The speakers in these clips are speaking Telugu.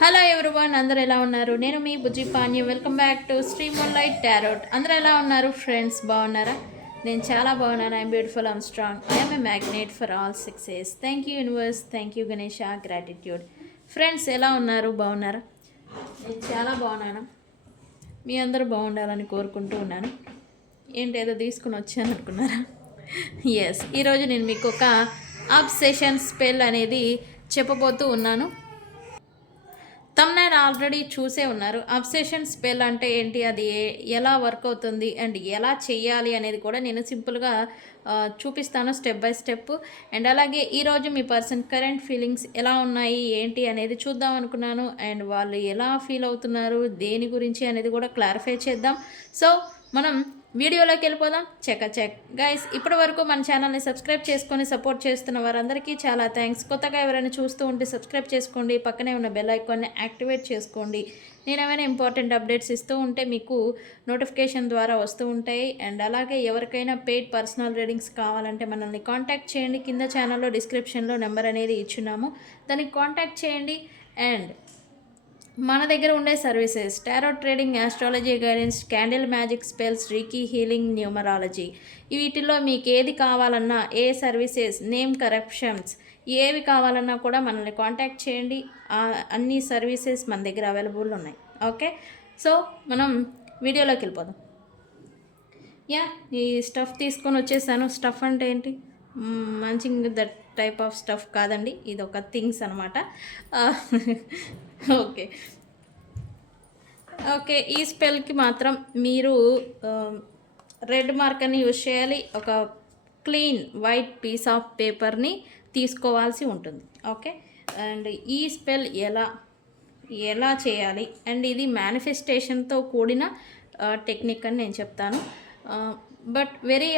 హలో ఎవ్రీవన్, అందరూ ఎలా ఉన్నారు? నేను మీ Bujji Panya. Welcome back to Stream Light Tarot. అందరూ ఎలా ఉన్నారు ఫ్రెండ్స్? బాగున్నారా? నేను చాలా బాగున్నాను. I'm beautiful, I'm strong, I'm a magnet for all success. Thank you universe, thank you Ganesha, gratitude. Friends ఎలా ఉన్నారు? బాగున్నారా? నేను చాలా బాగున్నాను. మీ అందరూ బాగుండాలని కోరుకుంటూ ఉన్నాను. ఏంటి ఏదో తీసుకుని వచ్చాను అనుకున్నారా? ఎస్, ఈరోజు నేను మీకు ఒక అబ్సెషన్ స్పెల్ అనేది చెప్పబోతూ ఉన్నాను. తమ్నైల్ ఆల్రెడీ చూసే ఉన్నారు. అబ్సెషన్ స్పెల్ అంటే ఏంటి, అది ఎలా వర్క్ అవుతుంది అండ్ ఎలా చేయాలి అనేది కూడా నేను సింపుల్గా చూపిస్తాను స్టెప్ బై స్టెప్. అండ్ అలాగే ఈరోజు మీ పర్సన్ కరెంట్ ఫీలింగ్స్ ఎలా ఉన్నాయి ఏంటి అనేది చూద్దాం అనుకున్నాను. అండ్ వాళ్ళు ఎలా ఫీల్ అవుతున్నారు, దేని గురించి అనేది కూడా క్లారిఫై చేద్దాం. సో మనం వీడియోలోకి వెళ్ళిపోదాం. చెక్ గైస్, ఇప్పటి వరకు మన ఛానల్ని సబ్స్క్రైబ్ చేసుకొని సపోర్ట్ చేస్తున్న వారందరికీ చాలా థ్యాంక్స్. కొత్తగా ఎవరైనా చూస్తూ ఉంటే సబ్స్క్రైబ్ చేసుకోండి, పక్కనే ఉన్న బెల్ ఐకాన్ని యాక్టివేట్ చేసుకోండి. నేను ఏమైనా ఇంపార్టెంట్ అప్డేట్స్ ఇస్తూ ఉంటే మీకు నోటిఫికేషన్ ద్వారా వస్తూ ఉంటాయి. అండ్ అలాగే ఎవరికైనా పెయిడ్ పర్సనల్ రీడింగ్స్ కావాలంటే మనల్ని కాంటాక్ట్ చేయండి. కింద ఛానల్లో డిస్క్రిప్షన్లో నెంబర్ అనేది ఇచ్చున్నాము, దానికి కాంటాక్ట్ చేయండి. అండ్ మన దగ్గర ఉండే services tarot trading, astrology guidance, candle magic spells, reiki healing, numerology. వీటిలో మీకు ఏది కావాలన్నా, ఏ సర్వీసెస్, నేమ్ కరెక్షన్స్ ఏవి కావాలన్నా కూడా మనల్ని కాంటాక్ట్ చేయండి. అన్ని సర్వీసెస్ మన దగ్గర అవైలబుల్ ఉన్నాయి. ఓకే, సో మనం వీడియోలోకి వెళ్ళిపోదాం. ఈ స్టఫ్ తీసుకొని వచ్చేసాను. స్టఫ్ అంటే ఏంటి, మంచి దట్ టైప్ ఆఫ్ స్టఫ్ కాదండి, ఇది ఒక థింగ్స్ అనమాట. ఓకే ఓకే ఈ స్పెల్కి మాత్రం మీరు రెడ్ మార్కర్ని యూజ్ చేయాలి. ఒక క్లీన్ వైట్ పీస్ ఆఫ్ పేపర్ని తీసుకోవాల్సి ఉంటుంది. ఓకే, అండ్ ఈ స్పెల్ ఎలా చేయాలి అండ్ ఇది మేనిఫెస్టేషన్తో కూడిన టెక్నిక్ అని నేను చెప్తాను. బట్ వెరీ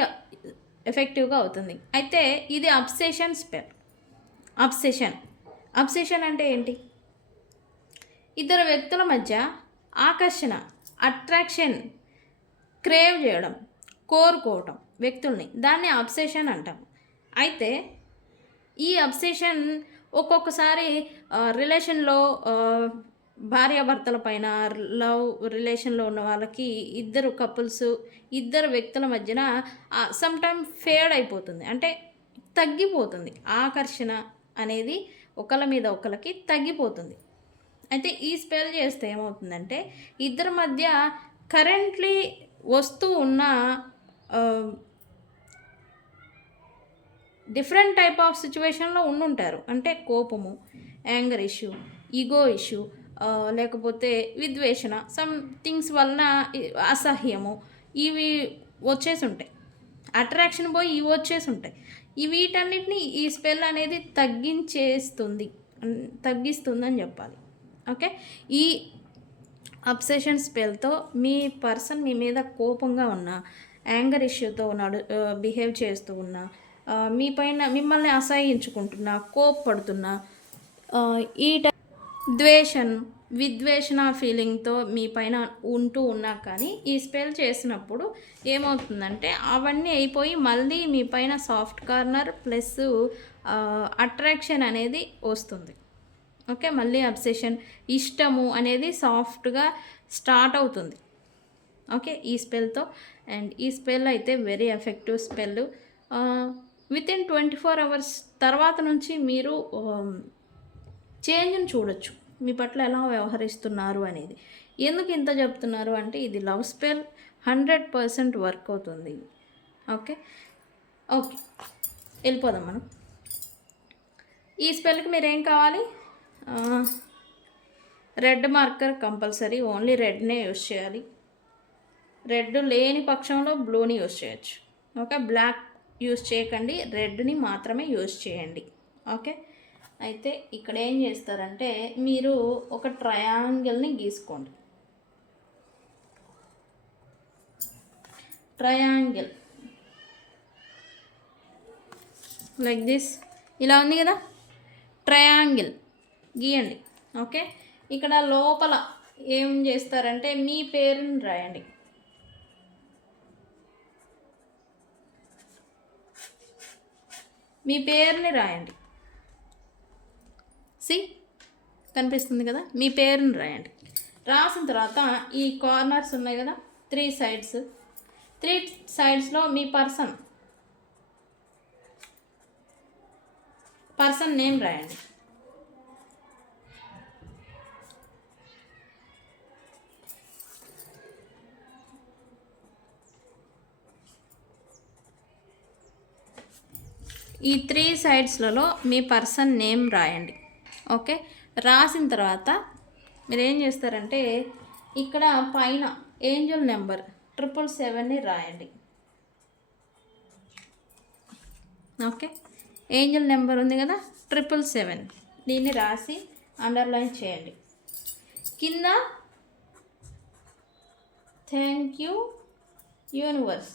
ఎఫెక్టివ్గా అవుతుంది. అయితే ఇది అబ్సెషన్ స్పెల్. అబ్సెషన్ అంటే ఏంటి, ఇద్దరు వ్యక్తుల మధ్య ఆకర్షణ, అట్రాక్షన్, క్రేవ్ చేయడం, కోరుకోవటం వ్యక్తుల్ని, దాన్ని అబ్సెషన్ అంటాం. అయితే ఈ అబ్సెషన్ ఒక్కొక్కసారి రిలేషన్లో భార్యాభర్తల పైన, లవ్ రిలేషన్లో ఉన్న వాళ్ళకి, ఇద్దరు కపుల్స్, ఇద్దరు వ్యక్తుల మధ్యన సమ్టైమ్ ఫేడ్ అయిపోతుంది, అంటే తగ్గిపోతుంది. ఆకర్షణ అనేది ఒకళ్ళ మీద ఒకళ్ళకి తగ్గిపోతుంది. అయితే ఈ స్పెల్ చేస్తే ఏమవుతుందంటే ఇద్దరి మధ్య కరెంట్లీ వస్తూ ఉన్న డిఫరెంట్ టైప్ ఆఫ్ సిచ్యువేషన్లో ఉండుంటారు. అంటే కోపము, యాంగర్ ఇష్యూ, ఈగో ఇష్యూ, లేకపోతే విద్వేషణ, సమ్ థింగ్స్ వలన అసహ్యము, ఇవి వచ్చేసి ఉంటాయి. అట్రాక్షన్ పోయి ఇవి వచ్చేసి ఉంటాయి. వీటన్నిటిని ఈ స్పెల్ అనేది తగ్గిస్తుందని చెప్పాలి. ఓకే, ఈ అబ్సెషన్ స్పెల్తో మీ పర్సన్ మీ మీద కోపంగా ఉన్న, యాంగర్ ఇష్యూతో ఉన్నాడు, బిహేవ్ చేస్తూ ఉన్నా, మీ పైన మిమ్మల్ని అసహించుకుంటున్నా, కోప్పడుతున్నా, ఈ విద్వేషణ ఫీలింగ్తో మీ పైన ఉంటూ ఉన్నా కానీ ఈ స్పెల్ చేసినప్పుడు ఏమవుతుందంటే అవన్నీ అయిపోయి మళ్ళీ మీ పైన సాఫ్ట్ కార్నర్ ప్లస్ అట్రాక్షన్ అనేది వస్తుంది. ఓకే, మళ్ళీ అబ్సెషన్, ఇష్టము అనేది సాఫ్ట్గా స్టార్ట్ అవుతుంది. ఓకే, ఈ స్పెల్తో. అండ్ ఈ స్పెల్ అయితే very effective spell. Within 24 hours తర్వాత నుంచి మీరు చేంజ్ని చూడొచ్చు, మీ పట్ల ఎలా వ్యవహరిస్తున్నారు అనేది. ఎందుకు ఇంత చెప్తున్నారు అంటే ఇది లవ్ స్పెల్, 100% వర్క్ అవుతుంది. ఓకే ఓకే వెళ్ళిపోదాం మనం. ఈ స్పెల్కి మీరేం కావాలి, రెడ్ మార్కర్ కంపల్సరీ, ఓన్లీ రెడ్నే యూస్ చేయాలి. రెడ్ లేని పక్షంలో బ్లూని యూస్ చేయొచ్చు. ఓకే, బ్లాక్ యూస్ చేయకండి, రెడ్ని మాత్రమే యూస్ చేయండి. ఓకే, అయితే ఇక్కడ ఏం చేస్తారంటే మీరు ఒక ట్రయాంగిల్ని గీసుకోండి. ట్రయాంగిల్ లైక్ దిస్, ఇలా ఉంది కదా, ట్రయాంగిల్ గీయండి. ఓకే, ఇక్కడ లోపల ఏం చేస్తారంటే మీ పేరుని రాయండి. మీ పేరుని రాయండి. కనిపిస్తుంది కదా, మీ పేరుని రాయండి. రాసిన తర్వాత ఈ కార్నర్స్ ఉన్నాయి కదా, 3 సైడ్స్లో మీ పర్సన్ నేమ్ రాయండి. ఈ 3 సైడ్స్లలో మీ పర్సన్ నేమ్ రాయండి. ఓకే, రాసిన తర్వాత మీరు ఏం చేస్తారంటే ఇక్కడ పైన ఏంజల్ నెంబర్ 777ని రాయండి. ఓకే, ఏంజల్ నెంబర్ ఉంది కదా 777, దీన్ని రాసి అండర్లైన్ చేయండి. కింద thank you universe,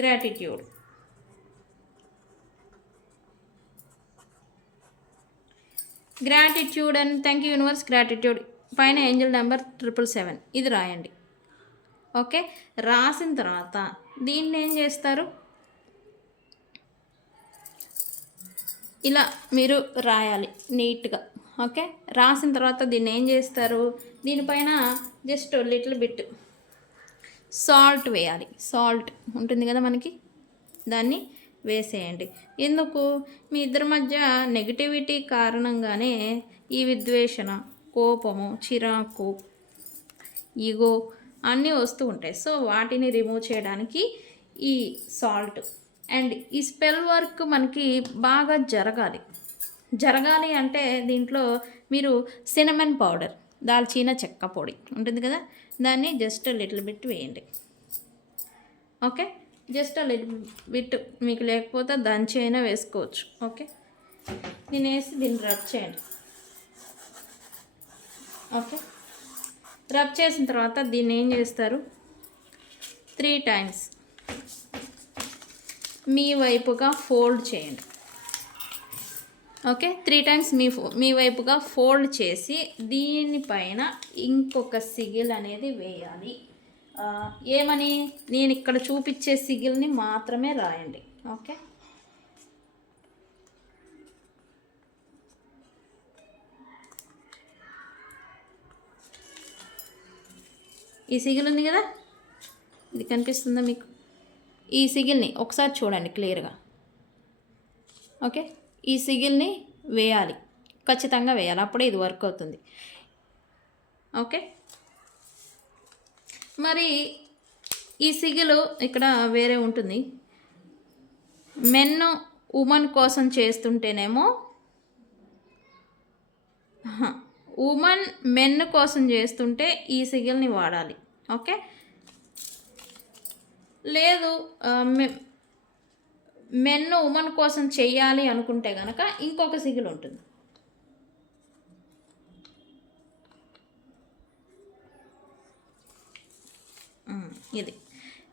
gratitude, and thank you universe gratitude పైన ఏంజల్ నెంబర్ 777 ఇది రాయండి. ఓకే, రాసిన తర్వాత దీన్ని ఏం చేస్తారు, ఇలా మీరు రాయాలి నీట్గా. ఓకే, రాసిన తర్వాత దీన్ని ఏం చేస్తారు, దీనిపైన జస్ట్ లిటిల్ బిట్ సాల్ట్ వేయాలి. సాల్ట్ ఉంటుంది కదా మనకి, దాన్ని వేసేయండి. ఎందుకు, మీ ఇద్దరి మధ్య నెగిటివిటీ కారణంగానే ఈ విద్వేషణ, కోపము, చిరాకు, ఈగో అన్నీ వస్తూ ఉంటాయి. సో వాటిని రిమూవ్ చేయడానికి ఈ సాల్ట్. అండ్ ఈ స్పెల్ వర్క్ మనకి బాగా జరగాలి అంటే దీంట్లో మీరు సినమన్ పౌడర్, దాల్చిన చెక్క పొడి ఉంటుంది కదా, దాన్ని జస్ట్ లిటిల్ బిట్ వేయండి. ఓకే, జస్ట్ లిటిల్ బిట్, మీకు లేకపోతే దంచి అయినా వేసుకోవచ్చు. ఓకే, దీన్ని వేసి దీన్ని రబ్ చేయండి. ఓకే, రబ్ చేసిన తర్వాత దీన్ని ఏం చేస్తారు, 3 times మీ వైపుగా ఫోల్డ్ చేయండి. ఓకే, 3 times మీ వైపుగా ఫోల్డ్ చేసి దీనిపైన ఇంకొక సిగిల్ అనేది వేయాలి. ఏమని, నేను ఇక్కడ చూపించే సిగిల్ని మాత్రమే రాయండి. ఓకే, ఈ సిగిల్ ఉంది కదా, ఇది కనిపిస్తుందా మీకు, ఈ సిగిల్ని ఒకసారి చూడండి క్లియర్గా. ఓకే, ఈ సిగిల్ని వేయాలి, ఖచ్చితంగా వేయాలి, అప్పుడే ఇది వర్క్ అవుతుంది. ఓకే, మరి ఈ సిగిల్ ఇక్కడ వేరే ఉంటుంది. మెన్ ఉమెన్ కోసం చేస్తుంటేనేమో, ఉమెన్ మెన్ కోసం చేస్తుంటే ఈ సిగిల్ని వాడాలి. ఓకే, లేదు మెన్ ఉమెన్ కోసం చెయ్యాలి అనుకుంటే కనుక ఇంకొక సిగిల్ ఉంటుంది.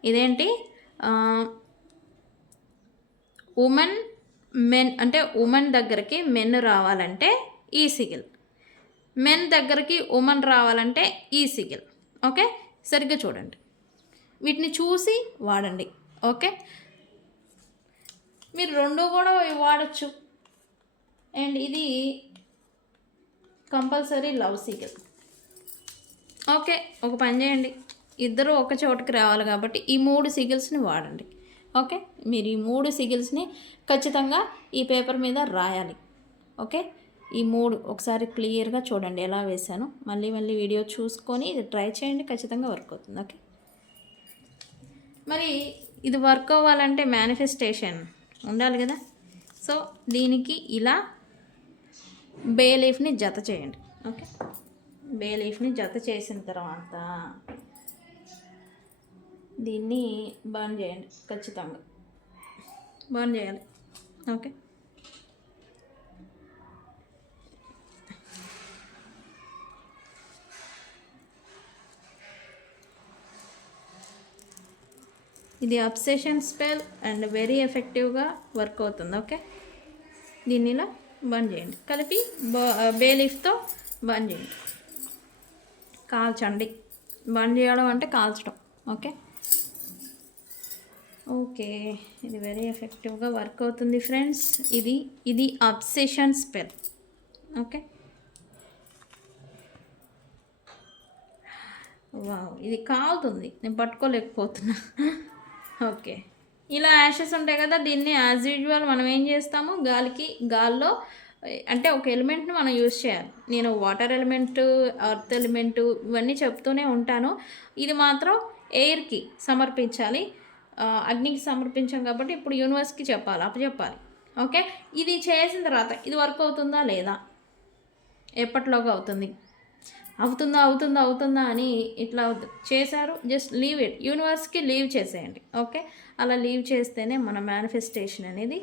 ఇదేంటి, ఉమెన్ మెన్ అంటే ఉమెన్ దగ్గరికి మెన్ రావాలంటే ఈ సిగిల్, మెన్ దగ్గరికి ఉమెన్ రావాలంటే ఈ సిగిల్. ఓకే, సరిగ్గా చూడండి, వీటిని చూసి వాడండి. ఓకే, మీరు 2 కూడా వాడచ్చు. అండ్ ఇది కంపల్సరీ లవ్ సిగిల్. ఓకే, ఒక పని చేయండి, ఇద్దరు ఒక చోటుకి రావాలి కాబట్టి ఈ 3 సిగిల్స్ని వాడండి. ఓకే, మీరు ఈ 3 సిగిల్స్ని ఖచ్చితంగా ఈ పేపర్ మీద రాయాలి. ఓకే, ఈ 3 ఒకసారి క్లియర్గా చూడండి ఎలా వేసాను, మళ్ళీ వీడియో చూసుకొని ఇది ట్రై చేయండి, ఖచ్చితంగా వర్క్ అవుతుంది. ఓకే, మరి ఇది వర్క్ అవ్వాలంటే మేనిఫెస్టేషన్ ఉండాలి కదా. సో దీనికి ఇలా బే లీఫ్ని జత చేయండి. ఓకే, బే లీఫ్ని జత చేసిన తర్వాత దీన్ని బర్న్ చేయండి, ఖచ్చితంగా బర్న్ చేయాలి. ఓకే, ఇది అబ్సెషన్ స్పెల్ అండ్ వెరీ ఎఫెక్టివ్గా వర్క్ అవుతుంది. ఓకే, దీన్ని ఇలా బర్న్ చేయండి, కలిపి బే లీఫ్తో బర్న్ చేయండి, కాల్చండి. బర్న్ చేయడం అంటే కాల్చడం. ఓకే, ఇది వెరీ ఎఫెక్టివ్గా వర్క్ అవుతుంది ఫ్రెండ్స్. ఇది అబ్సెషన్ స్పెల్. ఓకే. వావ్! ఇది కాలుతుంది. నేను పట్టుకోలేకపోతున్నా. ఓకే. ఇలా యాషెస్ ఉంటాయి కదా! దీన్ని యాజ్ యూజువల్ మనం ఏం చేస్తాము, గాల్లో అంటే ఒక ఎలిమెంట్‌ని మనం యూజ్ చేయాలి. నేను వాటర్ ఎలిమెంటు, ఎర్త్ ఎలిమెంటు ఇవన్నీ చెప్తూనే ఉంటాను. ఇది మాత్రం ఎయిర్‌కి సమర్పించాలి. అగ్నికి సమర్పించాం కాబట్టి ఇప్పుడు యూనివర్స్‌కి చెప్పాలి, అప్పజెప్పాలి. ఓకే. ఇది చేసిన తర్వాత ఇది వర్క్ అవుతుందా లేదా? ఎప్పటిలోగా అవుతుంది? అవుతుందా అని ఇట్లా చేశారు. Just leave it. యూనివర్స్‌కి లీవ్ చేసేయండి. ఓకే. అలా లీవ్ చేస్తేనే మన మేనిఫెస్టేషన్ అనేది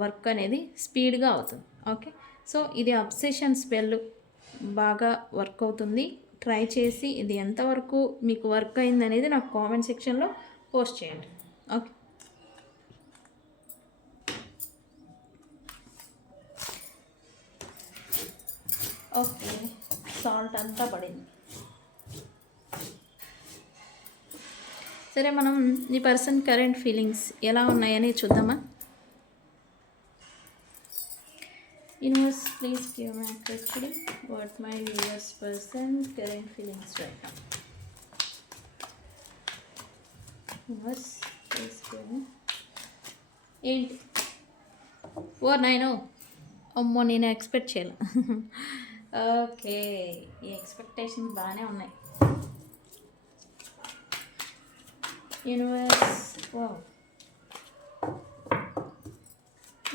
వర్క్ అనేది స్పీడ్‌గా అవుతుంది. ఓకే. సో ఇది అబ్సెషన్ స్పెల్ బాగా వర్క్ అవుతుంది. ట్రై చేసి ఇది ఎంతవరకు మీకు వర్క్ అయిందనేది నాకు కామెంట్ సెక్షన్‌లో పోస్ట్ చేయండి. ఓకే. ఓకే. సాల్ట్ అంతా పడింది. సరే, మనం ఈ పర్సన్ కరెంట్ ఫీలింగ్స్ ఎలా ఉన్నాయని చూద్దామా? Universe please give me actually what my viewers person current feelings right now. Universe please give మీ. ఏంటి ఓ నైనో, అమ్మో నేను ఎక్స్పెక్ట్ చేయలే. ఓకే, ఈ ఎక్స్పెక్టేషన్స్ బాగానే ఉన్నాయి. యూనివర్స్ వావ్,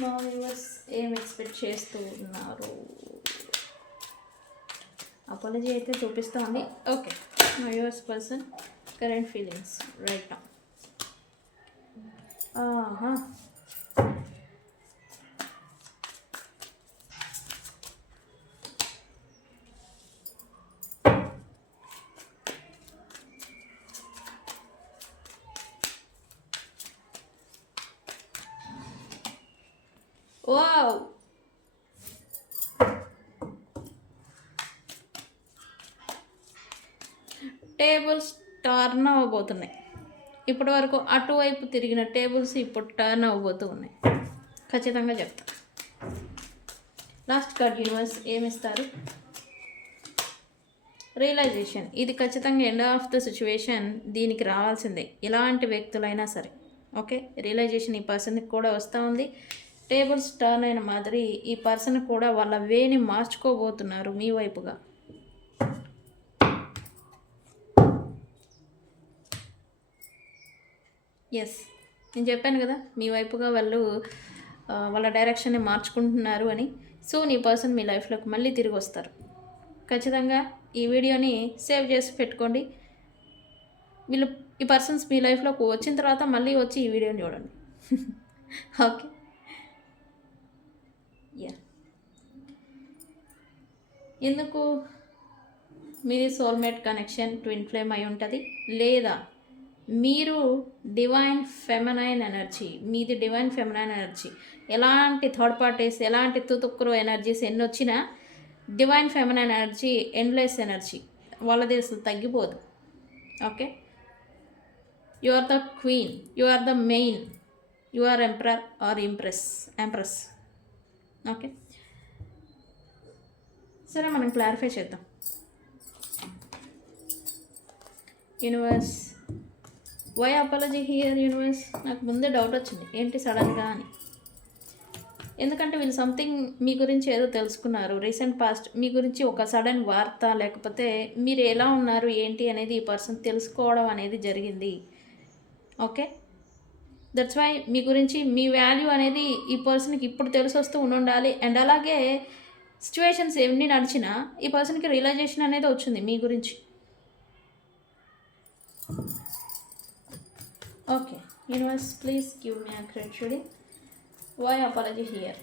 మా వ్యూవర్స్ ఏం ఎక్స్పెక్ట్ చేస్తూ ఉన్నారు? అపాలజీ అయితే చూపిస్తుంది. ఓకే, మా viewers person current feelings right now. ఆహా, వావ్, టేబుల్స్ టర్న్ అవ్వబోతున్నాయి. ఇప్పటి వరకు అటువైపు తిరిగిన టేబుల్స్ ఇప్పుడు టర్న్ అవ్వబోతూ ఉన్నాయి. ఖచ్చితంగా చెప్తా. లాస్ట్ కార్డ్ యూనివర్స్ ఏమిస్తారు? రియలైజేషన్. ఇది ఖచ్చితంగా ఎండ్ ఆఫ్ ద సిచ్యువేషన్ దీనికి రావాల్సిందే, ఎలాంటి వ్యక్తులైనా సరే. ఓకే, రియలైజేషన్ ఈ పర్సన్కి కూడా వస్తూ ఉంది. టేబుల్స్ టర్న్ అయిన మాదిరి ఈ పర్సన్ కూడా వాళ్ళ వేని మార్చుకోబోతున్నారు మీ వైపుగా. ఎస్, నేను చెప్పాను కదా మీ వైపుగా వాళ్ళు వాళ్ళ డైరెక్షన్ని మార్చుకుంటున్నారు అని. సో నీ పర్సన్ మీ లైఫ్లోకి మళ్ళీ తిరిగి వస్తారు. ఖచ్చితంగా ఈ వీడియోని సేవ్ చేసి పెట్టుకోండి. ఈ పర్సన్స్ మీ లైఫ్లోకి వచ్చిన తర్వాత మళ్ళీ వచ్చి ఈ వీడియోని చూడండి. ఓకే. యా, ఎందుకు? మీది సోల్మేట్ కనెక్షన్, ట్విన్ ఫ్లేమ్ అయి ఉంటుంది, లేదా మీరు డివైన్ ఫెమినైన్ ఎనర్జీ, మీది డివైన్ ఫెమినైన్ ఎనర్జీ. ఎలాంటి థర్డ్ పార్టీస్, ఎలాంటి తుతుక్కురు ఎనర్జీస్ ఎన్ని వచ్చినా divine feminine energy endless energy, వాళ్ళది అసలు తగ్గిపోదు. Okay, you are the queen, you are the main, you are emperor or empress. Okay, సరే మనం క్లారిఫై చేద్దాం. Universe why apology here? Universe, నాకు ముందే డౌట్ వచ్చింది ఏంటి సడన్గా అని. ఎందుకంటే వీళ్ళు సంథింగ్ మీ గురించి ఏదో తెలుసుకున్నారు రీసెంట్ పాస్ట్, మీ గురించి ఒక సడన్ వార్త, లేకపోతే మీరు ఎలా ఉన్నారు ఏంటి అనేది ఈ పర్సన్ తెలుసుకోవడం అనేది జరిగింది. ఓకే, దట్స్ వై మీ గురించి, మీ వాల్యూ అనేది ఈ పర్సన్కి ఇప్పుడు తెలిసి వస్తూ ఉండాలి. అండ్ అలాగే సిచ్యువేషన్స్ ఎన్ని నడిచినా ఈ పర్సన్కి రియలైజేషన్ అనేది వచ్చింది మీ గురించి. Okay, universe please give me accurate reading. Why apology here?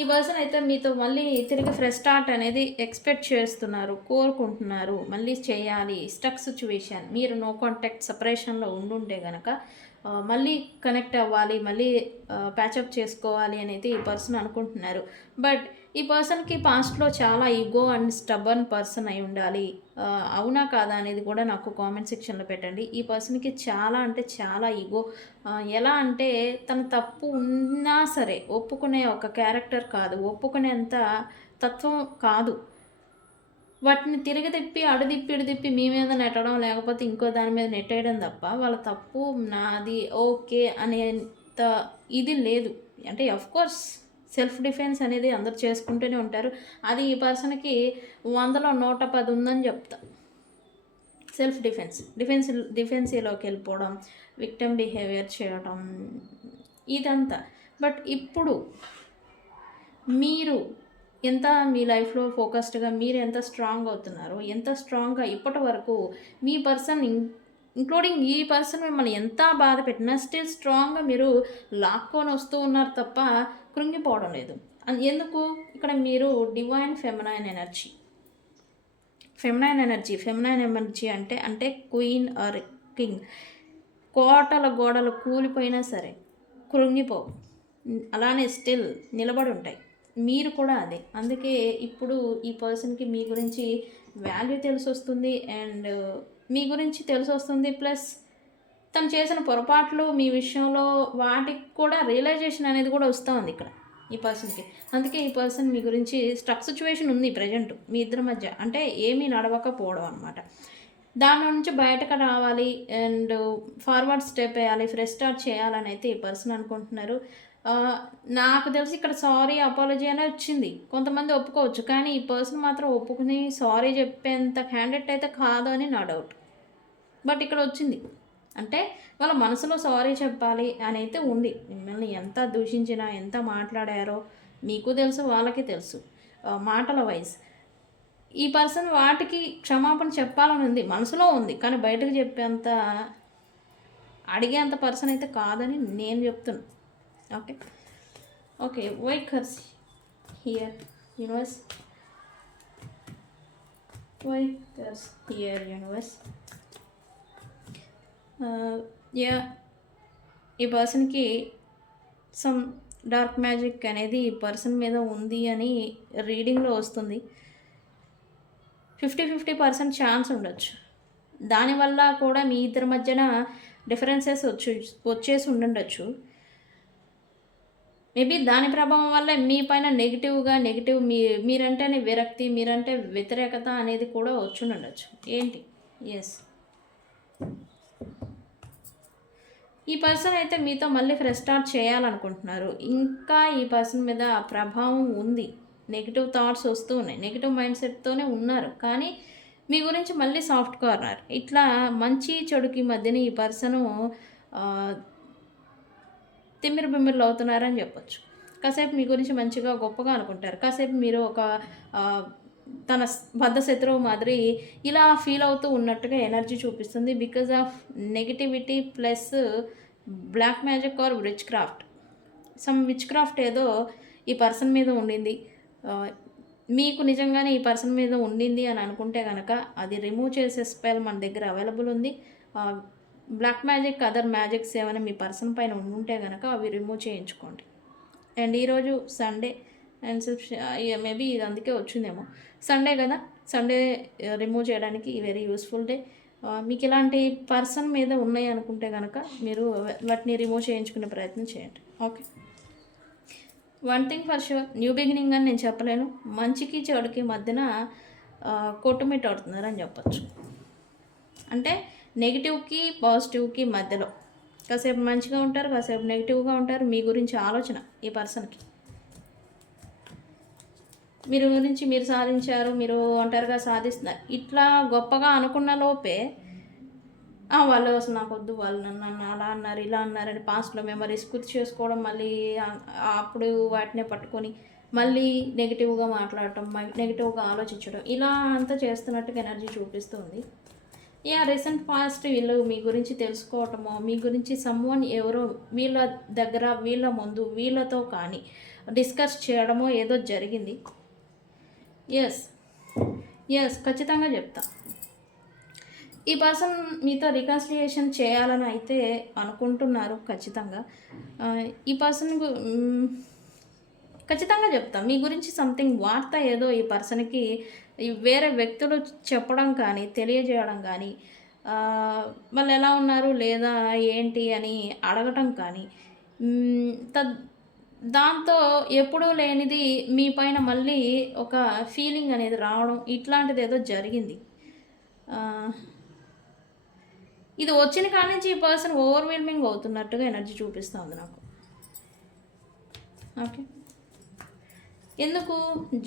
ఈ పర్సన్ అయితే మీతో మళ్ళీ తిరిగి ఫ్రెష్ స్టార్ట్ అనేది ఎక్స్పెక్ట్ చేస్తున్నారు, కోరుకుంటున్నారు, మళ్ళీ చేయాలి. స్టక్ సిచ్యువేషన్, మీరు నో కాంటాక్ట్ సపరేషన్లో ఉండుంటే కనుక మళ్ళీ కనెక్ట్ అవ్వాలి, మళ్ళీ ప్యాచప్ చేసుకోవాలి అనేది ఈ పర్సన్ అనుకుంటున్నారు. బట్ ఈ పర్సన్కి పాస్ట్లో చాలా ఈగో అండ్ స్టబర్న్ పర్సన్ అయి ఉండాలి. అవునా కాదా అనేది కూడా నాకు కామెంట్ సెక్షన్లో పెట్టండి. ఈ పర్సన్కి చాలా అంటే చాలా ఈగో. ఎలా అంటే తన తప్పు ఉన్నా సరే ఒప్పుకునే ఒక క్యారెక్టర్ కాదు, ఒప్పుకునేంత తత్వం కాదు. వాటిని తిరిగి అడుదిప్పి ఇడిదిప్పి మీ మీద నెట్టడం, లేకపోతే ఇంకో దాని మీద నెట్టేయడం తప్ప వాళ్ళ తప్పు నాది ఓకే అనేంత ఇది లేదు. అంటే ఆఫ్‌కోర్స్ సెల్ఫ్ డిఫెన్స్ అనేది అందరూ చేసుకుంటూనే ఉంటారు. అది ఈ పర్సన్‌కి 100లో 110 ఉందని చెప్తా. సెల్ఫ్ డిఫెన్సీలోకి వెళ్ళిపోవడం, విక్టిమ్ బిహేవియర్ చేయడం ఇదంతా. బట్ ఇప్పుడు మీరు ఎంత మీ లైఫ్లో ఫోకస్డ్గా మీరు ఎంత స్ట్రాంగ్ అవుతున్నారో, ఎంత స్ట్రాంగ్గా ఇప్పటి వరకు మీ పర్సన్ ఇంక్లూడింగ్ ఈ పర్సన్ మిమ్మల్ని ఎంత బాధ పెట్టినా స్టిల్ స్ట్రాంగ్గా మీరు లాక్కొని వస్తూ ఉన్నారు తప్ప కృంగిపోవడం లేదు. ఎందుకు? ఇక్కడ మీరు డివైన్ ఫెమినైన్ ఎనర్జీ అంటే క్వీన్ ఆర్ కింగ్. కోటల గోడలు కూలిపోయినా సరే కృంగిపోవు, అలానే స్టిల్ నిలబడి ఉంటాయి. మీరు కూడా అదే. అందుకే ఇప్పుడు ఈ పర్సన్కి మీ గురించి వాల్యూ తెలిసొస్తుంది అండ్ మీ గురించి తెలిసొస్తుంది. ప్లస్ తను చేసిన పొరపాట్లు మీ విషయంలో వాటికి కూడా రియలైజేషన్ అనేది కూడా వస్తూ ఉంది ఇక్కడ ఈ పర్సన్కి. అందుకే ఈ పర్సన్ మీ గురించి స్ట్రక్ సిచ్యువేషన్ ఉంది ప్రజెంట్ మీ ఇద్దరి మధ్య, అంటే ఏమీ నడవకపోవడం అనమాట. దాని నుంచి బయటకు రావాలి అండ్ ఫార్వర్డ్ స్టెప్ వేయాలి, ఫ్రెష్ స్టార్ట్ చేయాలని అయితే ఈ పర్సన్ అనుకుంటున్నారు. నాకు తెలిసి ఇక్కడ సారీ, అపాలజీ అనే వచ్చింది. కొంతమంది ఒప్పుకోవచ్చు, కానీ ఈ పర్సన్ మాత్రం ఒప్పుకుని సారీ చెప్పేంత క్యాండిడేట్ అయితే కాదు అని నా డౌట్. బట్ ఇక్కడ వచ్చింది అంటే వాళ్ళ మనసులో సారీ చెప్పాలి అని అయితే ఉంది. మిమ్మల్ని ఎంత దూషించినా, ఎంత మాట్లాడారో మీకు తెలుసు, వాళ్ళకి తెలుసు. మాటల వైజ్ ఈ పర్సన్ వాటికి క్షమాపణ చెప్పాలని ఉంది, మనసులో ఉంది, కానీ బయటకు చెప్పేంత అడిగేంత పర్సన్ అయితే కాదని నేను చెప్తున్నాను. Okay, why curse here, universe? Why curse here, universe? Yeah, ఈ పర్సన్కి సమ్ డార్క్ మ్యాజిక్ అనేది ఈ పర్సన్ మీద ఉంది అని రీడింగ్లో వస్తుంది. 50% ఛాన్స్ ఉండొచ్చు. దానివల్ల కూడా మీ ఇద్దరి మధ్యన డిఫరెన్సెస్ వచ్చేసి ఉండుండొచ్చు. మేబీ దాని ప్రభావం వల్ల మీ పైన నెగిటివ్ మీరంటేనే విరక్తి, మీరంటే వ్యతిరేకత అనేది కూడా వచ్చుండొచ్చు. ఏంటి? ఎస్, ఈ పర్సన్ అయితే మీతో మళ్ళీ ఫ్రెష్ స్టార్ట్ చేయాలనుకుంటున్నారు. ఇంకా ఈ పర్సన్ మీద ప్రభావం ఉంది, నెగిటివ్ థాట్స్ వస్తూ ఉన్నాయి, నెగిటివ్ మైండ్ సెట్తోనే ఉన్నారు. కానీ మీ గురించి మళ్ళీ సాఫ్ట్ కార్నర్, ఇట్లా మంచి చెడుకి మధ్యన ఈ పర్సను తిమ్మిరి బిమ్మిర్లు అవుతున్నారని చెప్పొచ్చు. కాసేపు మీ గురించి మంచిగా గొప్పగా అనుకుంటారు, కాసేపు మీరు ఒక తన బద్ధ శత్రువు మాదిరి ఇలా ఫీల్ అవుతూ ఉన్నట్టుగా ఎనర్జీ చూపిస్తుంది. Because of negativity plus black magic or witchcraft. Some witchcraft ఏదో ఈ పర్సన్ మీద ఉండింది. మీకు నిజంగానే ఈ పర్సన్ మీద ఉండింది అని అనుకుంటే కనుక అది రిమూవ్ చేసే స్పెల్ మన దగ్గర అవైలబుల్ ఉంది. బ్లాక్ మ్యాజిక్, అదర్ మ్యాజిక్స్ ఏమైనా మీ పర్సన్ పైన ఉంటే కనుక అవి రిమూవ్ చేయించుకోండి. అండ్ ఈరోజు సండే అండ్ మేబీ ఇది అందుకే వచ్చిందేమో, సండే కదా, సండే రిమూవ్ చేయడానికి వెరీ యూస్ఫుల్ డే. మీకు ఇలాంటి పర్సన్ మీద ఉన్నాయి అనుకుంటే కనుక మీరు వాటిని రిమూవ్ చేయించుకునే ప్రయత్నం చేయండి. Okay, one thing for sure, new beginning అని నేను చెప్పలేను, మంచికి చెడుకి మధ్యన కొట్టుమిట్ అవుతున్నారని చెప్పచ్చు. అంటే నెగిటివ్కి పాజిటివ్కి మధ్యలో కాసేపు మంచిగా ఉంటారు, కాసేపు నెగిటివ్గా ఉంటారు. మీ గురించి ఆలోచన ఈ పర్సన్కి, మీరు గురించి మీరు సాధించారు, మీరు ఒంటరిగా సాధిస్తున్నారు, ఇట్లా గొప్పగా అనుకున్న లోపే వాళ్ళు అసలు నాకు వద్దు, వాళ్ళు నన్ను అలా అన్నారు, ఇలా అన్నారని పాస్ట్లో మెమరీస్ గుర్తు చేసుకోవడం, మళ్ళీ అప్పుడు వాటినే పట్టుకొని మళ్ళీ నెగిటివ్గా మాట్లాడటం, నెగిటివ్గా ఆలోచించడం, ఇలా అంతా చేస్తున్నట్టుగా ఎనర్జీ చూపిస్తుంది. రీసెంట్ పాస్ట్ వీళ్ళు మీ గురించి తెలుసుకోవటమో, మీ గురించి సమ్వన్ ఎవరో వీళ్ళ దగ్గర, వీళ్ళ ముందు, వీళ్ళతో కానీ డిస్కస్ చేయడమో ఏదో జరిగింది. ఎస్ ఖచ్చితంగా చెప్తా. ఈ పర్సన్ మీతో రికన్సిలియేషన్ చేయాలని అయితే అనుకుంటున్నారు ఖచ్చితంగా. ఈ పర్సన్ ఖచ్చితంగా చెప్తాం మీ గురించి సంథింగ్ వార్త ఏదో ఈ పర్సన్కి వేరే వ్యక్తులు చెప్పడం కానీ తెలియజేయడం కానీ వాళ్ళు ఎలా ఉన్నారు లేదా ఏంటి అని అడగటం కానీ దాంతో ఎప్పుడూ లేనిది మీ పైన మళ్ళీ ఒక ఫీలింగ్ అనేది రావడం ఇట్లాంటిది ఏదో జరిగింది. ఇది వచ్చిన కాడి నుంచి ఈ పర్సన్ ఓవర్వెల్మింగ్ అవుతున్నట్టుగా ఎనర్జీ చూపిస్తుంది నాకు. ఓకే, ఎందుకు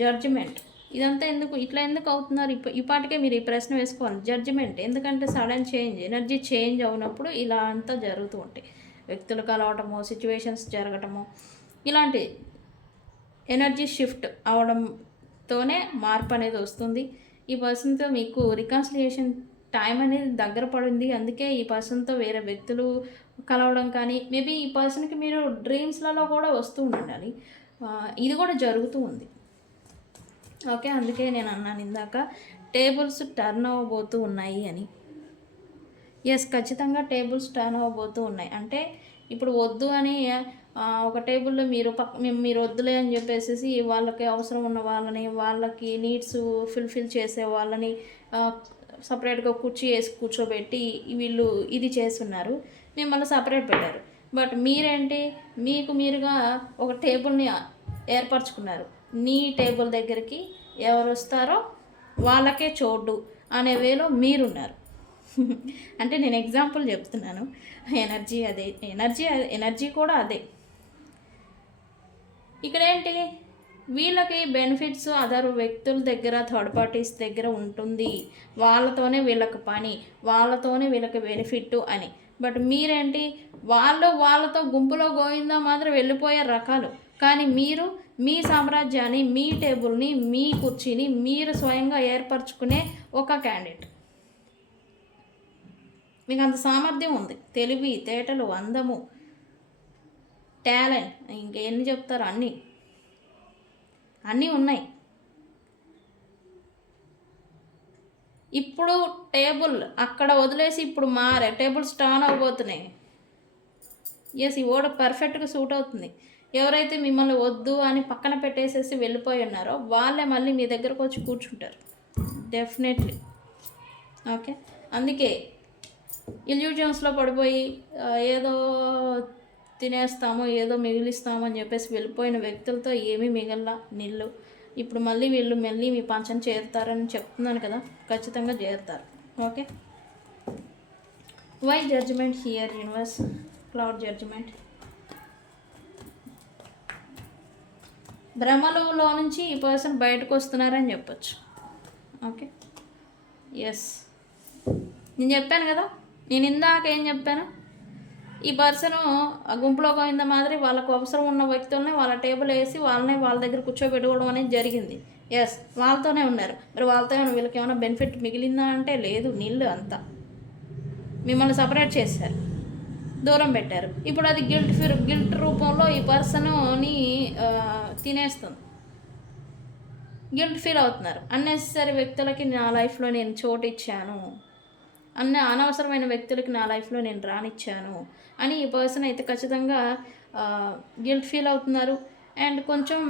జడ్జిమెంట్ ఇదంతా ఎందుకు ఇట్లా ఎందుకు అవుతున్నారు? ఇప్పటికే మీరు ఈ ప్రశ్న వేసుకోవాలి. జడ్జిమెంట్ ఎందుకంటే సడన్ చేంజ్ ఎనర్జీ చేంజ్ అవునప్పుడు ఇలా అంతా జరుగుతూ ఉంటాయి. వ్యక్తులు కలవటము, సిచ్యువేషన్స్ జరగటము, ఇలాంటి ఎనర్జీ షిఫ్ట్ అవడంతోనే మార్పు అనేది వస్తుంది. ఈ పర్సన్తో మీకు రికన్సిలియేషన్ టైం అనేది దగ్గర పడింది. అందుకే ఈ పర్సన్తో వేరే వ్యక్తులు కలవడం కానీ మేబీ ఈ పర్సన్కి మీరు డ్రీమ్స్లలో కూడా వస్తూ ఉండాలి. ఇది కూడా జరుగుతూ ఉంది. ఓకే, అందుకే నేను అన్నాను ఇందాక టేబుల్స్ టర్న్ అవ్వబోతూ ఉన్నాయి అని. ఎస్, ఖచ్చితంగా టేబుల్స్ టర్న్ అవ్వబోతూ ఉన్నాయి. అంటే ఇప్పుడు వద్దు అని ఒక టేబుల్లో మీరు వద్దులే అని చెప్పేసి వాళ్ళకి అవసరం ఉన్న వాళ్ళని, వాళ్ళకి నీడ్స్ ఫుల్ఫిల్ చేసే వాళ్ళని సపరేట్గా కుర్చీ వేసి కూర్చోబెట్టి వీళ్ళు ఇది చేస్తున్నారు, మిమ్మల్ని సపరేట్ పెట్టారు. బట్ మీరేంటి మీరుగా ఒక టేబుల్ని ఏర్పరచుకున్నారు. నీ టేబుల్ దగ్గరికి ఎవరు వస్తారో వాళ్ళకే చోటు అనే వేలో మీరున్నారు. అంటే నేను ఎగ్జాంపుల్ చెప్తున్నాను. ఎనర్జీ అదే, ఎనర్జీ కూడా అదే. ఇక్కడేంటి వీళ్ళకి బెనిఫిట్స్ అదర్ వ్యక్తుల దగ్గర, థర్డ్ పార్టీస్ దగ్గర ఉంటుంది. వాళ్ళతోనే వీళ్ళకి పని, వాళ్ళతోనే వీళ్ళకి బెనిఫిట్ అని. బట్ మీరేంటి వాళ్ళతో గుంపులో గోయిందా మాత్రం వెళ్ళిపోయే రకాలు. కానీ మీరు మీ సామ్రాజ్యాన్ని, మీ టేబుల్ని, మీ కుర్చీని మీరు స్వయంగా ఏర్పరచుకునే ఒక క్యాండిడేట్. మీకు అంత సామర్థ్యం ఉంది. తెలివి, తేటలు, అందము, టాలెంట్, ఇంకెన్ని చెప్తారు, అన్నీ ఉన్నాయి. ఇప్పుడు టేబుల్ అక్కడ వదిలేసి ఇప్పుడు టేబుల్స్ టర్న్ అవ్వబోతున్నాయి. ఎస్, ఈ వర్డ్ పర్ఫెక్ట్గా సూట్ అవుతుంది. ఎవరైతే మిమ్మల్ని వద్దు అని పక్కన పెట్టేసేసి వెళ్ళిపోయి ఉన్నారో వాళ్ళే మళ్ళీ మీ దగ్గరకు వచ్చి కూర్చుంటారు డెఫినెట్లీ. ఓకే, అందుకే ఇల్యూజన్స్లో పడిపోయి ఏదో తినేస్తాము, ఏదో మిగిలిస్తాము అని చెప్పేసి వెళ్ళిపోయిన వ్యక్తులతో ఏమీ మిగల్లా నిల్లు. ఇప్పుడు వీళ్ళు మళ్ళీ మీ పంచం చేరుతారని చెప్తున్నాను కదా, ఖచ్చితంగా చేరుతారు. Okay, why judgement here universe? Cloud judgement. భ్రమలో నుంచి ఈ పర్సన్ బయటకు వస్తున్నారని చెప్పచ్చు. ఓకే, ఎస్, నేను చెప్పాను కదా, నేను ఇందాక ఏం చెప్పాను, ఈ పర్సను ఆ గుంపులో పోయిన మాదిరి వాళ్ళకు అవసరం ఉన్న వ్యక్తుల్ని వాళ్ళ టేబుల్ వేసి వాళ్ళ దగ్గర కూర్చోబెట్టుకోవడం అనేది జరిగింది. ఎస్, వాళ్ళతోనే ఉన్నారు. మరి వాళ్ళతో వీళ్ళకి ఏమైనా బెనిఫిట్ మిగిలిందా అంటే లేదు, నీళ్ళు అంతా మిమ్మల్ని సపరేట్ చేశారు, దూరం పెట్టారు. ఇప్పుడు అది గిల్ట్ రూపంలో ఈ పర్సన్ని తినేస్తుంది. గిల్ట్ ఫీల్ అవుతున్నారు. అన్నెసరీ వ్యక్తులకి నా లైఫ్లో నేను చోటు ఇచ్చాను, అనవసరమైన వ్యక్తులకి నా లైఫ్లో నేను రానిచ్చాను అని ఈ పర్సన్ అయితే ఖచ్చితంగా గిల్ట్ ఫీల్ అవుతున్నారు. అండ్ కొంచెం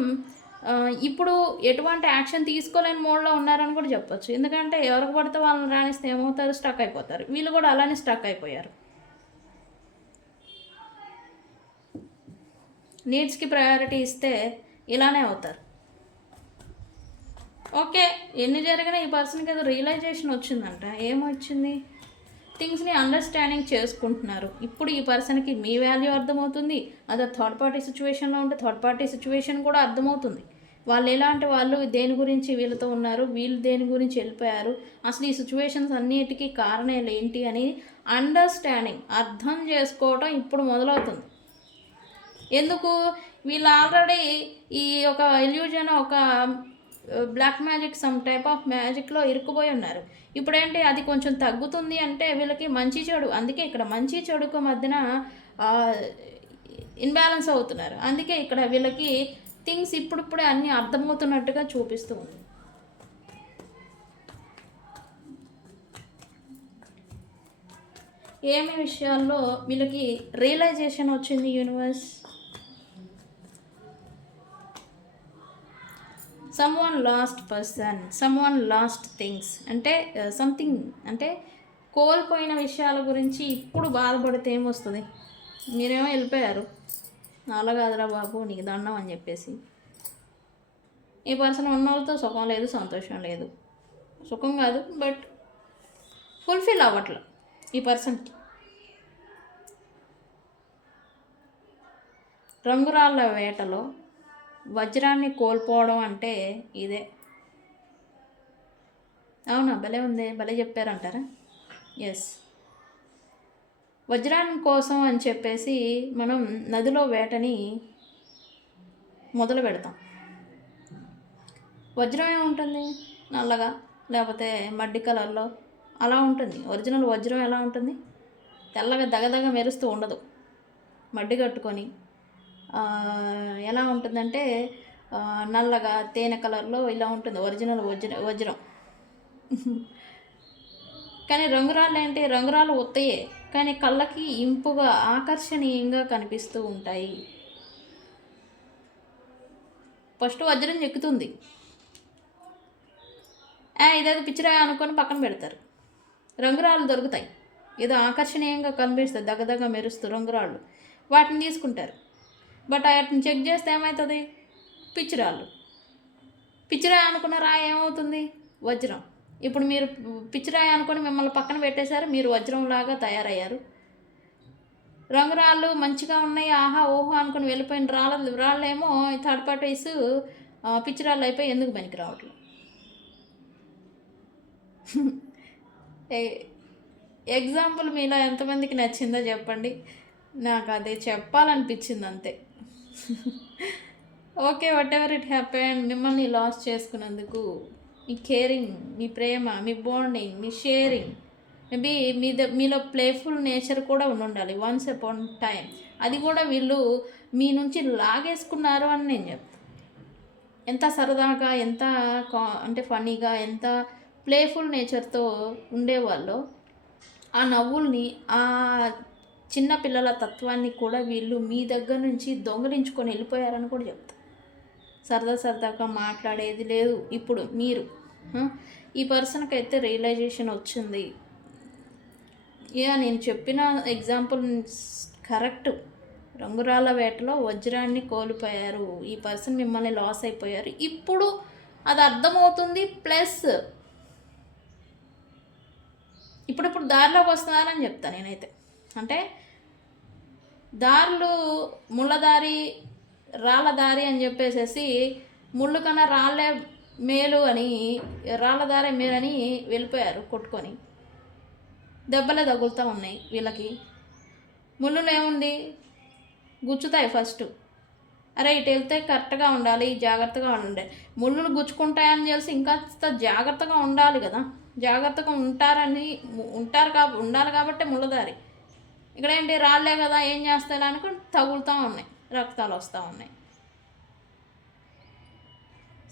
ఇప్పుడు ఎటువంటి యాక్షన్ తీసుకోలేని మోడ్లో ఉన్నారని కూడా చెప్పొచ్చు. ఎందుకంటే ఎవరికి పడితే వాళ్ళని రాణిస్తే ఏమవుతారు, స్టక్ అయిపోతారు. వీళ్ళు కూడా అలానే స్టక్ అయిపోయారు. నీడ్స్కి ప్రయారిటీ ఇస్తే ఇలానే అవుతారు. ఓకే, ఎన్ని జరిగినా ఈ పర్సన్కి ఏదో రియలైజేషన్ వచ్చిందంట. ఏమొచ్చింది? థింగ్స్ని అండర్స్టాండింగ్ చేసుకుంటున్నారు. ఇప్పుడు ఈ పర్సన్కి మీ వాల్యూ అర్థమవుతుంది. అదే థర్డ్ పార్టీ సిచ్యువేషన్లో ఉంటే థర్డ్ పార్టీ సిచ్యువేషన్ కూడా అర్థమవుతుంది. వాళ్ళు ఎలాంటి వాళ్ళు, దేని గురించి వీళ్ళతో ఉన్నారు, వీళ్ళు దేని గురించి వెళ్ళిపోయారు, అసలు ఈ సిచ్యువేషన్స్ అన్నిటికీ కారణాలు ఏంటి అని అండర్స్టాండింగ్, అర్థం చేసుకోవటం ఇప్పుడు మొదలవుతుంది. ఎందుకు? వీళ్ళు ఆల్రెడీ ఈ ఒక ఇల్యూజన్, ఒక black magic, some type of మ్యాజిక్లో ఇరుక్కుపోయి ఉన్నారు. ఇప్పుడేంటి అది కొంచెం తగ్గుతుంది అంటే వీళ్ళకి మంచి చెడు, అందుకే ఇక్కడ మంచి చెడుకు మధ్యన ఇన్బ్యాలెన్స్ అవుతున్నారు. అందుకే ఇక్కడ వీళ్ళకి థింగ్స్ ఇప్పుడిప్పుడే అన్నీ అర్థమవుతున్నట్టుగా చూపిస్తూ ఉంది. ఏమి విషయాల్లో వీళ్ళకి రియలైజేషన్ వచ్చింది universe? Someone last person, someone last things అంటే సంథింగ్ అంటే కోల్పోయిన విషయాల గురించి ఇప్పుడు బాధపడితే ఏమొస్తుంది? మీరేమో వెళ్ళిపోయారు, అలా కాదురా బాబు నీకు దండం అని చెప్పేసి. ఈ పర్సన్ ఉన్న వాళ్ళతో సుఖం లేదు, సంతోషం లేదు. సుఖం కాదు బట్ ఫుల్ఫిల్ అవ్వట్లేదు ఈ పర్సన్కి. రంగురాళ్ళ వేటలో వజ్రాన్ని కోల్పోవడం అంటే ఇదే. అవునా, భలే ఉంది, భలే చెప్పారంటారా? ఎస్, వజ్రాన్ని కోసం అని చెప్పేసి మనం నదిలో వేటని మొదలు పెడతాం. వజ్రం ఏముంటుంది? నల్లగా లేకపోతే మడ్డి కలర్లో అలా ఉంటుంది. ఒరిజినల్ వజ్రం ఎలా ఉంటుంది? తెల్లగా దగదగ మెరుస్తూ ఉండదు, మడ్డి కట్టుకొని ఎలా ఉంటుందంటే నల్లగా తేనె కలర్లో ఇలా ఉంటుంది ఒరిజినల్ వజ్రం. కానీ రంగురాళ్ళు ఏంటి? రంగురాళ్ళు ఉత్తయే కానీ కళ్ళకి ఇంపుగా ఆకర్షణీయంగా కనిపిస్తూ ఉంటాయి. ఫస్ట్ వజ్రం చెక్కుతుంది, ఇదేదో పిచ్చిరా అనుకొని పక్కన పెడతారు. రంగురాళ్ళు దొరుకుతాయి, ఏదో ఆకర్షణీయంగా కనిపిస్తుంది, దగ్గదగ్గ మెరుస్తూ రంగురాళ్ళు, వాటిని తీసుకుంటారు. బట్ వాటిని చెక్ చేస్తే ఏమవుతుంది? పిచ్చిరాళ్ళు. పిచ్చిరాయి అనుకున్న రాయి ఏమవుతుంది? వజ్రం. ఇప్పుడు మీరు పిచ్చిరాయి అనుకొని మిమ్మల్ని పక్కన పెట్టేశారు, మీరు వజ్రంలాగా తయారయ్యారు. రంగురాళ్ళు మంచిగా ఉన్నాయి, ఆహా ఓహో అనుకుని వెళ్ళిపోయిన రాళ్ళేమో థర్డ్ పార్టీస్ పిచ్చిరాళ్ళు అయిపోయి ఎందుకు పనికి రావట్లేదు? ఎగ్జాంపుల్ మీలో ఎంతమందికి నచ్చిందో చెప్పండి, నాకు అదే చెప్పాలనిపించింది అంతే. Okay, what ever it happen, మిమ్మల్ని లాస్ చేసుకున్నందుకు మీ కేరింగ్, మీ ప్రేమ, మీ బాండింగ్, మీ షేరింగ్, మేబీ మీలో ప్లేఫుల్ నేచర్ కూడా ఉండాలి వన్స్ అపాన్ టైం. అది కూడా వీళ్ళు మీ నుంచి లాగేసుకున్నారు అని నేను చెప్తాను. ఎంత సరదాగా, ఎంత అంటే ఫన్నీగా, ఎంత ప్లేఫుల్ నేచర్తో ఉండేవాళ్ళు, ఆ నవ్వుల్ని, ఆ చిన్న పిల్లల తత్వాన్ని కూడా వీళ్ళు మీ దగ్గర నుంచి దొంగలించుకొని వెళ్ళిపోయారని కూడా చెప్తారు. సరదాగా మాట్లాడేది లేదు. ఇప్పుడు మీరు ఈ పర్సన్కి అయితే రియలైజేషన్ వచ్చింది. నేను చెప్పిన ఎగ్జాంపుల్ కరెక్ట్. రంగురాళ్ళ వేటలో వజ్రాన్ని కోల్పోయారు, ఈ పర్సన్ మిమ్మల్ని లాస్ అయిపోయారు. ఇప్పుడు అది అర్థమవుతుంది. ప్లస్ ఇప్పుడు దారిలోకి వస్తున్నారని చెప్తాను నేనైతే. అంటే దారులు ముళ్ళదారి, రాళ్ళదారి అని చెప్పేసేసి ముళ్ళు కన్నా రాళ్ళే మేలు అని, రాళ్ళదారే మేలు అని వెళ్ళిపోయారు కొట్టుకొని. దెబ్బలే తగులుతూ ఉన్నాయి వీళ్ళకి. ముళ్ళులు ఏముంది, గుచ్చుతాయి ఫస్ట్. అరే ఇటు వెళ్తే కరెక్ట్గా ఉండాలి, జాగ్రత్తగా ఉండాలి. ముళ్ళులు గుచ్చుకుంటాయని తెలిసి ఇంకా జాగ్రత్తగా ఉండాలి కదా. జాగ్రత్తగా ఉండాలి కాబట్టి ముళ్ళదారి. ఇక్కడ ఏంటి, రాళ్ళే కదా ఏం చేస్తాయి అనుకుని తగులుతూ ఉన్నాయి, రక్తాలు వస్తూ ఉన్నాయి.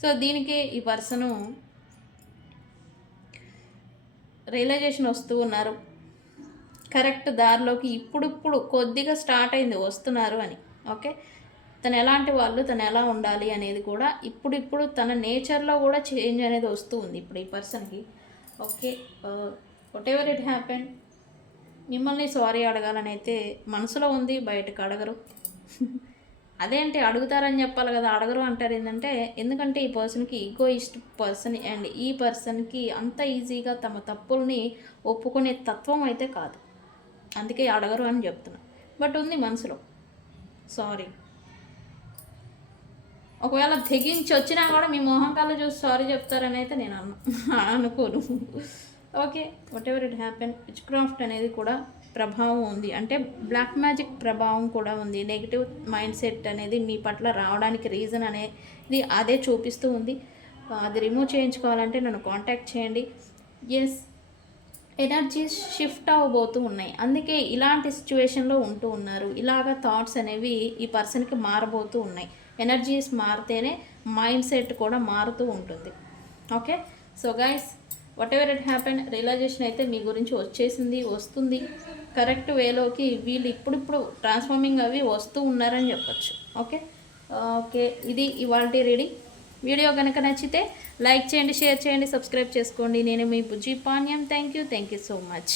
సో దీనికి ఈ పర్సను రియలైజేషన్ వస్తూ ఉన్నారు. కరెక్ట్ దారిలోకి ఇప్పుడు కొద్దిగా స్టార్ట్ అయింది, వస్తున్నారు అని. ఓకే, తను ఎలాంటి వాళ్ళు, తను ఎలా ఉండాలి అనేది కూడా ఇప్పుడు తన నేచర్లో కూడా చేంజ్ అనేది వస్తూ ఉంది ఇప్పుడు ఈ పర్సన్కి. Okay, what ever it happen, మిమ్మల్ని సారీ అడగాలని అయితే మనసులో ఉంది, బయటకు అడగరు. అదేంటి అడుగుతారని చెప్పాలి కదా, అడగరు అంటారు. ఏంటంటే ఎందుకంటే ఈ పర్సన్కి ఈగోయిస్ట్ పర్సన్, అండ్ ఈ పర్సన్కి అంత ఈజీగా తమ తప్పుల్ని ఒప్పుకునే తత్వం అయితే కాదు, అందుకే అడగరు అని చెప్తున్నా. బట్ ఉంది మనసులో సారీ. ఒకవేళ తెగించి వచ్చినా కూడా మీ మొహంకాలు చూసి సారీ చెప్తారని అయితే నేను అనుకోను. Okay, what ever it happen, which craft అనేది కూడా ప్రభావం ఉంది. అంటే బ్లాక్ మ్యాజిక్ ప్రభావం కూడా ఉంది. నెగిటివ్ మైండ్ సెట్ అనేది మీ పట్ల రావడానికి రీజన్ అనేది అదే చూపిస్తూ ఉంది. అది రిమూవ్ చేయించుకోవాలంటే నన్ను కాంటాక్ట్ చేయండి. ఎస్, ఎనర్జీస్ షిఫ్ట్ అవ్వబోతూ ఉన్నాయి, అందుకే ఇలాంటి సిచ్యువేషన్లో ఉంటూ ఉన్నారు. ఇలాగ థాట్స్ అనేవి ఈ పర్సన్కి మారబోతూ ఉన్నాయి. ఎనర్జీస్ మారితేనే మైండ్ సెట్ కూడా మారుతూ ఉంటుంది. Okay, so guys, whatever it happen, realisation అయితే మీ గురించి వచ్చేసింది, వస్తుంది. కరెక్ట్ వేలోకి వీళ్ళు ఇప్పుడిప్పుడు ట్రాన్స్ఫార్మింగ్ అవి వస్తూ ఉన్నారని చెప్పొచ్చు. ఓకే ఓకే, ఇది ఇవాళ రీడింగ్. వీడియో కనుక నచ్చితే లైక్ చేయండి, షేర్ చేయండి, సబ్స్క్రైబ్ చేసుకోండి. నేను మీ Bujji Panyam. Thank you so much.